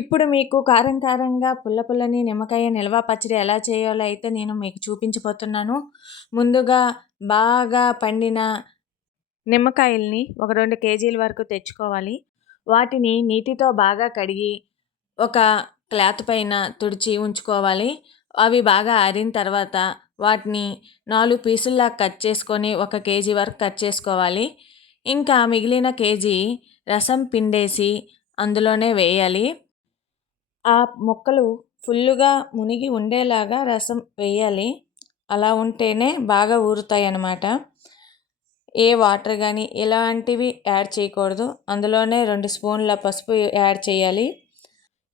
ఇప్పుడు మీకు కారం కారంగా, పుల్ల పుల్లని నిమ్మకాయ నిల్వ పచ్చడి ఎలా చేయాలో అయితే నేను మీకు చూపించబోతున్నాను. ముందుగా బాగా పండిన నిమ్మకాయల్ని ఒక 2 కేజీల వరకు తెచ్చుకోవాలి. వాటిని నీటితో బాగా కడిగి ఒక క్లాత్ పైన తుడిచి ఉంచుకోవాలి. అవి బాగా ఆరిన తర్వాత వాటిని 4 పీసుల్లా కట్ చేసుకొని 1 కేజీ వరకు కట్ చేసుకోవాలి. ఇంకా మిగిలిన కేజీ రసం పిండేసి అందులోనే వేయాలి. ఆ ముక్కలు ఫుల్లుగా మునిగి ఉండేలాగా రసం వేయాలి. అలా ఉంటేనే బాగా ఊరుతాయన్నమాట. ఏ వాటర్ కానీ ఇలాంటివి యాడ్ చేయకూడదు. అందులోనే 2 స్పూన్ల పసుపు యాడ్ చేయాలి.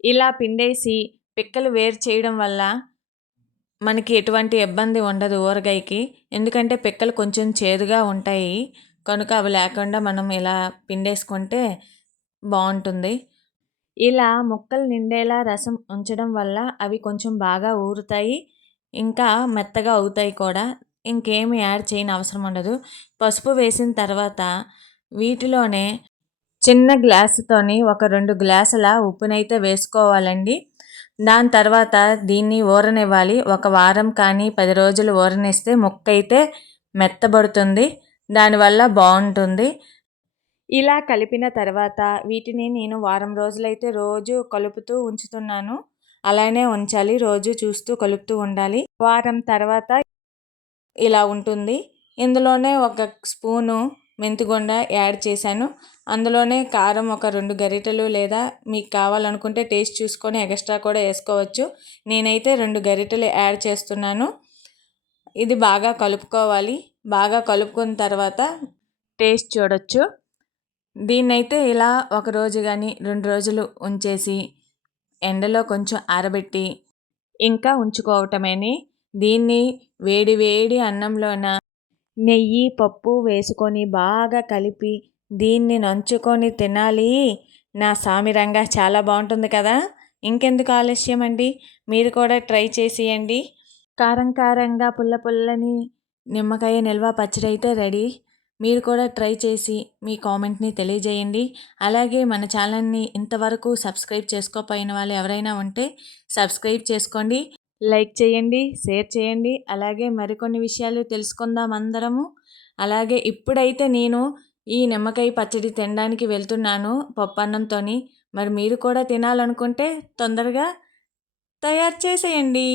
ఇలా పిండేసి పిక్కలు వేరు చేయడం వల్ల మనకి ఎటువంటి ఇబ్బంది ఉండదు ఊరగాయకి. ఎందుకంటే పిక్కలు కొంచెం చేదుగా ఉంటాయి. కనుక అవి లేకుండా మనం ఇలా పిండేసుకుంటే బాగుంటుంది. ఇలా ముక్కలు నిండేలా రసం ఉంచడం వల్ల అవి కొంచెం బాగా ఊరుతాయి. ఇంకా మెత్తగా అవుతాయి కూడా. ఇంకేమి యాడ్ చేయని అవసరం ఉండదు. పసుపు వేసిన తర్వాత వీటిలోనే చిన్న గ్లాసుతోని ఒక 2 గ్లాసుల ఉప్పునైతే వేసుకోవాలండి. దాని తర్వాత దీన్ని ఊరనివ్వాలి. ఒక వారం కానీ 10 రోజులు ఊరనిస్తే ముక్క అయితే మెత్తబడుతుంది. దానివల్ల బాగుంటుంది. ఇలా కలిపిన తర్వాత వీటిని నేను వారం రోజులైతే రోజు కలుపుతూ ఉంచుతున్నాను. అలానే ఉంచాలి. రోజు చూస్తూ కలుపుతూ ఉండాలి. వారం తర్వాత ఇలా ఉంటుంది. ఇందులోనే ఒక స్పూను మెంతిగుండ యాడ్ చేశాను. అందులోనే కారం ఒక 2 గరిటెలు లేదా మీకు కావాలనుకుంటే టేస్ట్ చూసుకొని ఎక్స్ట్రా కూడా వేసుకోవచ్చు. నేనైతే 2 గరిటెలు యాడ్ చేస్తున్నాను. ఇది బాగా కలుపుకోవాలి. బాగా కలుపుకున్న తర్వాత టేస్ట్ చూడొచ్చు. దీన్నైతే ఇలా ఒక రోజు కానీ 2 రోజులు ఉంచేసి ఎండలో కొంచెం ఆరబెట్టి ఇంకా ఉంచుకోవటమేని. దీన్ని వేడి వేడి అన్నంలోన నెయ్యి, పప్పు వేసుకొని బాగా కలిపి దీన్ని నంచుకొని తినాలి. నా సామిరంగా చాలా బాగుంటుంది కదా. ఇంకెందుకు ఆలస్యం అండి, మీరు కూడా ట్రై చేసేయండి. కారం కారంగా పుల్ల పుల్లని నిమ్మకాయ నిల్వ పచ్చడి అయితే రెడీ. మీరు కూడా ట్రై చేసి మీ కామెంట్ని తెలియజేయండి. అలాగే మన ఛానల్ని ఇంతవరకు సబ్స్క్రైబ్ చేసుకోకపోయిన వాళ్ళు ఎవరైనా ఉంటే సబ్స్క్రైబ్ చేసుకోండి. లైక్ చేయండి, షేర్ చేయండి. అలాగే మరికొన్ని విషయాలు తెలుసుకుందాం అందరము. అలాగే ఇప్పుడైతే నేను ఈ నిమ్మకాయ పచ్చడి తినడానికి వెళ్తున్నాను పప్పన్నంతోని. మరి మీరు కూడా తినాలనుకుంటే తొందరగా తయారు చేసేయండి.